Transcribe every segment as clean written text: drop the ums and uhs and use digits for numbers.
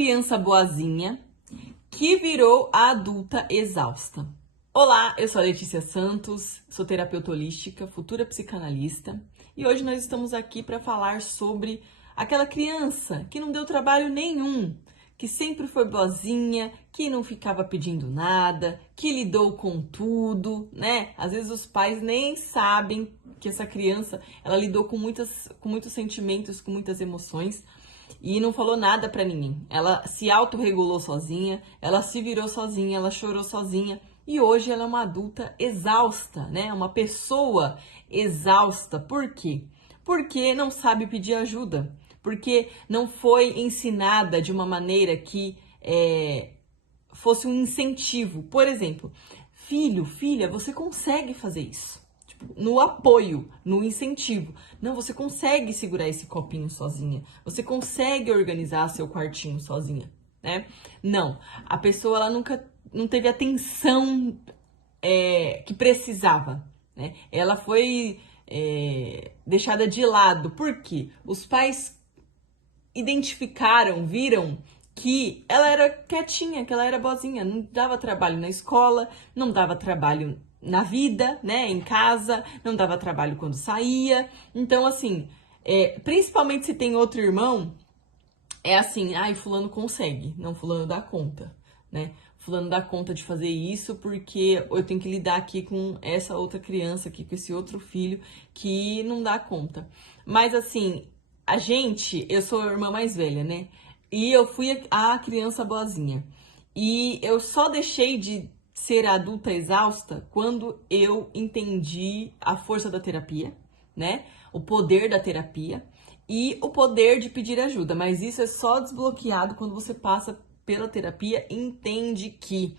criança boazinha que virou a adulta exausta. Olá, eu sou a Letícia Santos, sou terapeuta holística, futura psicanalista, e hoje nós estamos aqui para falar sobre aquela criança que não deu trabalho nenhum, que sempre foi boazinha, que não ficava pedindo nada, que lidou com tudo, né? Às vezes os pais nem sabem que essa criança, ela lidou com muitos sentimentos, com muitas emoções, e não falou nada pra ninguém. Ela se autorregulou sozinha, ela se virou sozinha, ela chorou sozinha. E hoje ela é uma adulta exausta, né? Uma pessoa exausta. Por quê? Porque não sabe pedir ajuda. Porque não foi ensinada de uma maneira que fosse um incentivo. Por exemplo, filho, filha, você consegue fazer isso. No apoio, no incentivo. Não, você consegue segurar esse copinho sozinha. Você consegue organizar seu quartinho sozinha, né? Não, a pessoa ela nunca não teve atenção que precisava, né? Ela foi deixada de lado. Por quê? Os pais identificaram, viram que ela era quietinha, que ela era boazinha, não dava trabalho na escola, não dava trabalho na vida, né, em casa, não dava trabalho quando saía. Então, assim, principalmente se tem outro irmão, é assim, ai, fulano consegue, não, fulano dá conta, né? Fulano dá conta de fazer isso porque eu tenho que lidar aqui com essa outra criança aqui, com esse outro filho que não dá conta. Mas, assim, eu sou a irmã mais velha, né? E eu fui a criança boazinha. E eu só deixei de ser adulta exausta quando eu entendi a força da terapia, né? O poder da terapia e o poder de pedir ajuda. Mas isso é só desbloqueado quando você passa pela terapia e entende que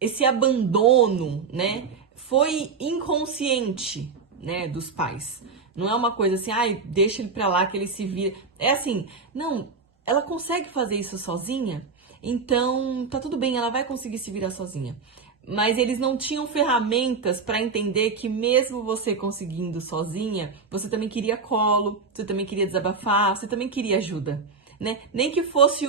esse abandono, né, foi inconsciente, né, dos pais. Não é uma coisa assim, ai, deixa ele pra lá que ele se vira. É assim, não, ela consegue fazer isso sozinha, então tá tudo bem, ela vai conseguir se virar sozinha. Mas eles não tinham ferramentas para entender que mesmo você conseguindo sozinha, você também queria colo, você também queria desabafar, você também queria ajuda, né? Nem que fosse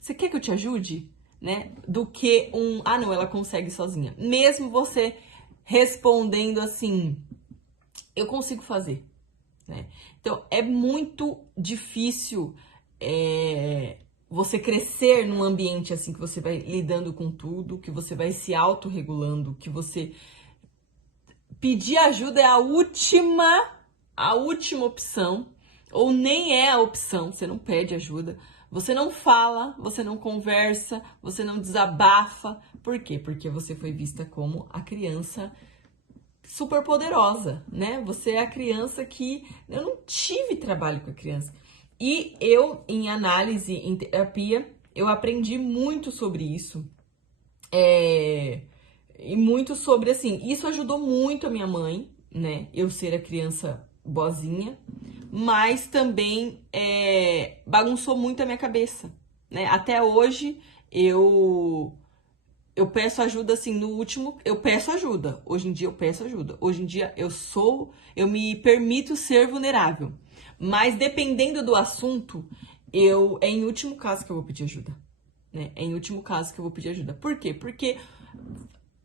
você quer que eu te ajude? Né? Do que ah, não, ela consegue sozinha. Mesmo você respondendo assim, eu consigo fazer, né? Então, é muito difícil você crescer num ambiente assim, que você vai lidando com tudo, que você vai se autorregulando, que você... Pedir ajuda é a última opção, ou nem é a opção, você não pede ajuda, você não fala, você não conversa, você não desabafa. Por quê? Porque você foi vista como a criança super poderosa, né? Você é a criança que... Eu não tive trabalho com a criança. E eu, em análise, em terapia, eu aprendi muito sobre isso. E muito sobre, assim, isso ajudou muito a minha mãe, né? Eu ser a criança boazinha, mas também bagunçou muito a minha cabeça, né? Até hoje eu peço ajuda, assim, eu peço ajuda. Hoje em dia eu peço ajuda. Hoje em dia eu me permito ser vulnerável. Mas dependendo do assunto, é em último caso que eu vou pedir ajuda, né? É em último caso que eu vou pedir ajuda. Por quê? Porque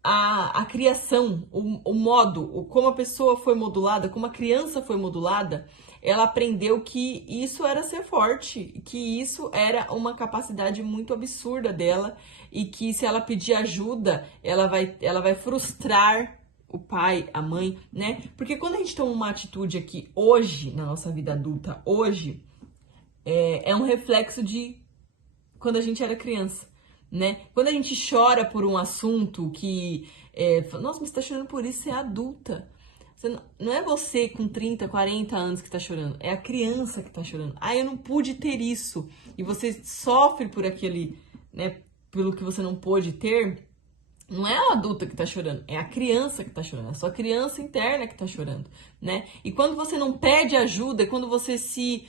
a criação, o modo, como a pessoa foi modulada, como a criança foi modulada, ela aprendeu que isso era ser forte, que isso era uma capacidade muito absurda dela e que se ela pedir ajuda, ela vai frustrar o pai, a mãe, né? Porque quando a gente toma uma atitude aqui hoje, na nossa vida adulta, hoje, é um reflexo de quando a gente era criança, né? Quando a gente chora por um assunto que... nossa, mas você tá chorando por isso, você é adulta. Não é você com 30, 40 anos que tá chorando, é a criança que tá chorando. Ah, eu não pude ter isso. E você sofre por aquele, né, pelo que você não pôde ter. Não é a adulta que tá chorando, é a criança que tá chorando, é a sua criança interna que tá chorando, né? E quando você não pede ajuda, quando você se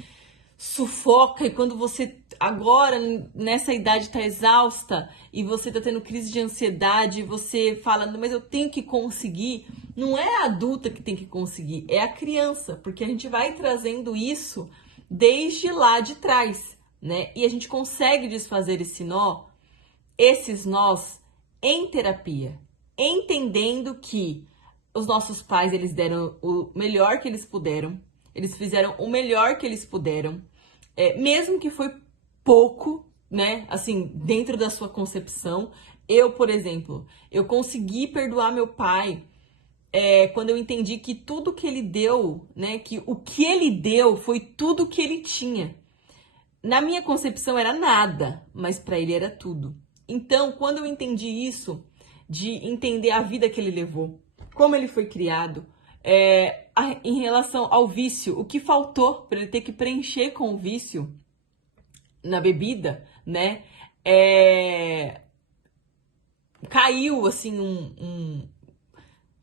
sufoca e quando você agora nessa idade tá exausta e você tá tendo crise de ansiedade, você fala, mas eu tenho que conseguir. Não é a adulta que tem que conseguir, é a criança, porque a gente vai trazendo isso desde lá de trás. né? E a gente consegue desfazer esses nós em terapia, entendendo que os nossos pais, eles deram o melhor que eles puderam, eles fizeram o melhor que eles puderam, mesmo que foi pouco, né, assim, dentro da sua concepção. Eu, por exemplo, eu consegui perdoar meu pai quando eu entendi que tudo que ele deu, né, que o que ele deu foi tudo que ele tinha. Na minha concepção era nada, mas para ele era tudo. Então, quando eu entendi isso, de entender a vida que ele levou, como ele foi criado, em relação ao vício, o que faltou para ele ter que preencher com o vício na bebida, né? Caiu assim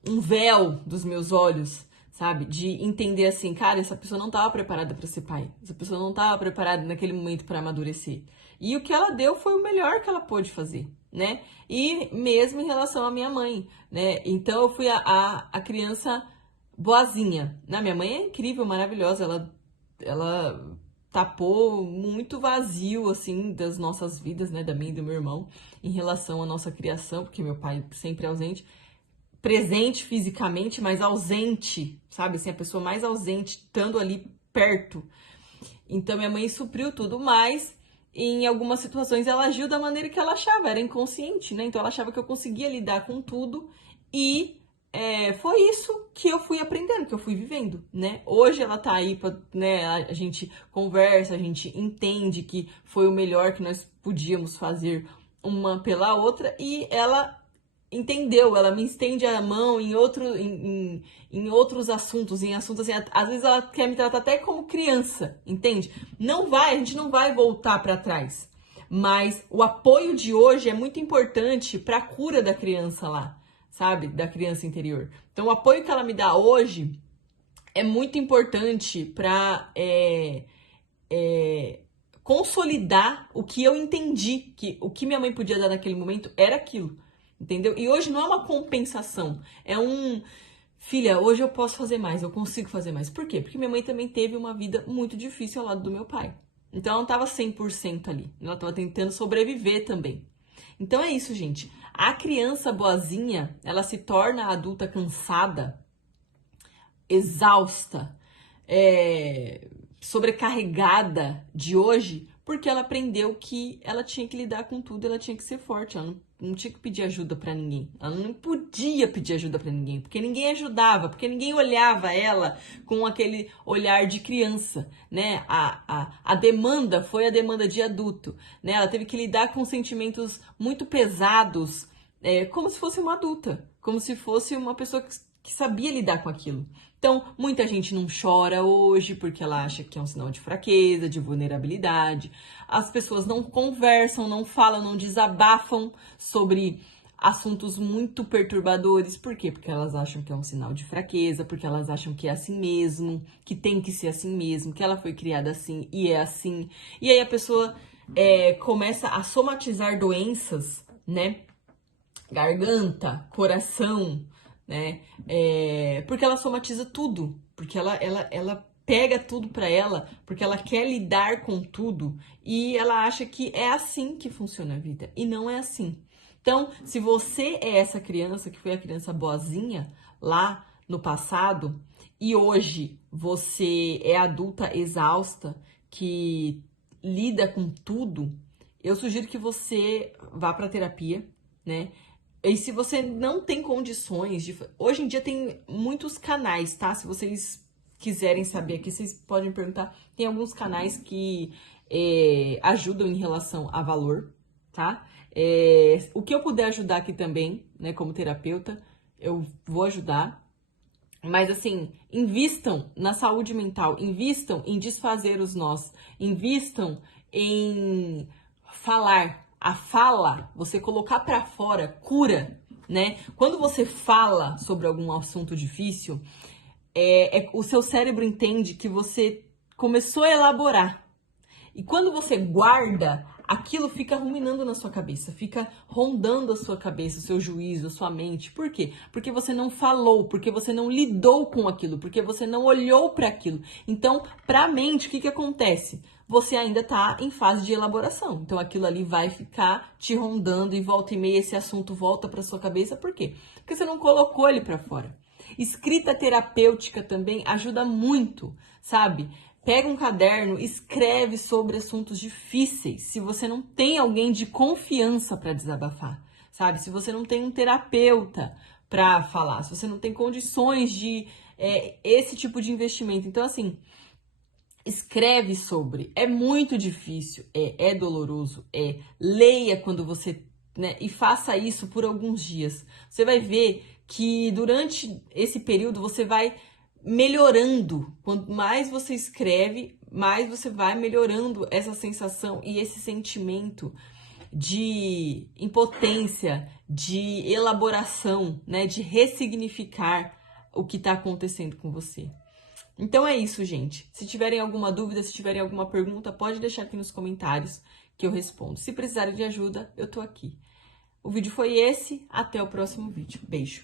um véu dos meus olhos, sabe? De entender assim, cara, essa pessoa não estava preparada para ser pai. Essa pessoa não estava preparada naquele momento para amadurecer. E o que ela deu foi o melhor que ela pôde fazer, né? E mesmo em relação à minha mãe, né? Então eu fui a criança boazinha. Né? Minha mãe é incrível, maravilhosa. Ela tapou muito vazio, assim, das nossas vidas, né? Da minha e do meu irmão, em relação à nossa criação, porque meu pai sempre ausente. Presente fisicamente, mas ausente, sabe? Assim, a pessoa mais ausente, estando ali perto. Então, minha mãe supriu tudo, mas em algumas situações ela agiu da maneira que ela achava, era inconsciente, né? Então, ela achava que eu conseguia lidar com tudo e foi isso que eu fui aprendendo, que eu fui vivendo, né? Hoje ela tá aí, né? A gente conversa, a gente entende que foi o melhor que nós podíamos fazer uma pela outra e ela entendeu, ela me estende a mão em outros assuntos, em assuntos assim, às vezes ela quer me tratar até como criança, entende? A gente não vai voltar para trás, mas o apoio de hoje é muito importante para a cura da criança lá, sabe? Da criança interior. Então o apoio que ela me dá hoje é muito importante para consolidar o que eu entendi, que o que minha mãe podia dar naquele momento era aquilo. Entendeu? E hoje não é uma compensação, filha, hoje eu posso fazer mais, eu consigo fazer mais. Por quê? Porque minha mãe também teve uma vida muito difícil ao lado do meu pai. Então ela não estava 100% ali, ela estava tentando sobreviver também. Então é isso, gente. A criança boazinha, ela se torna adulta cansada, exausta, sobrecarregada de hoje, porque ela aprendeu que ela tinha que lidar com tudo, ela tinha que ser forte, ela não tinha que pedir ajuda pra ninguém. Ela não podia pedir ajuda pra ninguém, porque ninguém ajudava, porque ninguém olhava ela com aquele olhar de criança, né? A demanda foi a demanda de adulto, né? Ela teve que lidar com sentimentos muito pesados, como se fosse uma adulta, como se fosse uma pessoa que sabia lidar com aquilo. Então, muita gente não chora hoje porque ela acha que é um sinal de fraqueza, de vulnerabilidade. As pessoas não conversam, não falam, não desabafam sobre assuntos muito perturbadores. Por quê? Porque elas acham que é um sinal de fraqueza, porque elas acham que é assim mesmo, que tem que ser assim mesmo, que ela foi criada assim e é assim. E aí a pessoa começa a somatizar doenças, né? Garganta, coração, né? Porque ela somatiza tudo, porque ela pega tudo pra ela, porque ela quer lidar com tudo e ela acha que é assim que funciona a vida e não é assim. Então, se você é essa criança que foi a criança boazinha lá no passado e hoje você é adulta exausta que lida com tudo, eu sugiro que você vá pra terapia, né? E se você não tem condições de... Hoje em dia tem muitos canais, tá? Se vocês quiserem saber aqui, vocês podem perguntar. Tem alguns canais que ajudam em relação a valor, tá? O que eu puder ajudar aqui também, né, como terapeuta, eu vou ajudar. Mas assim, invistam na saúde mental, invistam em desfazer os nós, invistam em falar. A fala, você colocar pra fora, cura, né? Quando você fala sobre algum assunto difícil, o seu cérebro entende que você começou a elaborar. E quando você guarda, aquilo fica ruminando na sua cabeça, fica rondando a sua cabeça, o seu juízo, a sua mente. Por quê? Porque você não falou, porque você não lidou com aquilo, porque você não olhou para aquilo. Então, para a mente, o que acontece? Você ainda está em fase de elaboração. Então, aquilo ali vai ficar te rondando e volta e meia esse assunto volta para sua cabeça. Por quê? Porque você não colocou ele para fora. Escrita terapêutica também ajuda muito, sabe? Pega um caderno, escreve sobre assuntos difíceis. Se você não tem alguém de confiança para desabafar, sabe? Se você não tem um terapeuta para falar, se você não tem condições de esse tipo de investimento. Então, assim, escreve sobre. É muito difícil, é doloroso, leia quando você, né? E faça isso por alguns dias. Você vai ver que durante esse período você vai melhorando. Quanto mais você escreve, mais você vai melhorando essa sensação e esse sentimento de impotência, de elaboração, né? De ressignificar o que está acontecendo com você. Então é isso, gente. Se tiverem alguma dúvida, se tiverem alguma pergunta, pode deixar aqui nos comentários que eu respondo. Se precisarem de ajuda, eu tô aqui. O vídeo foi esse. Até o próximo vídeo. Beijo!